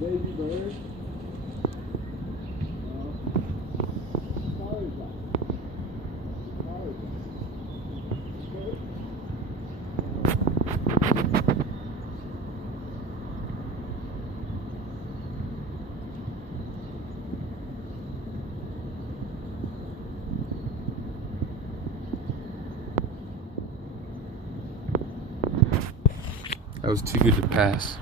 Baby bird. That was too good to pass.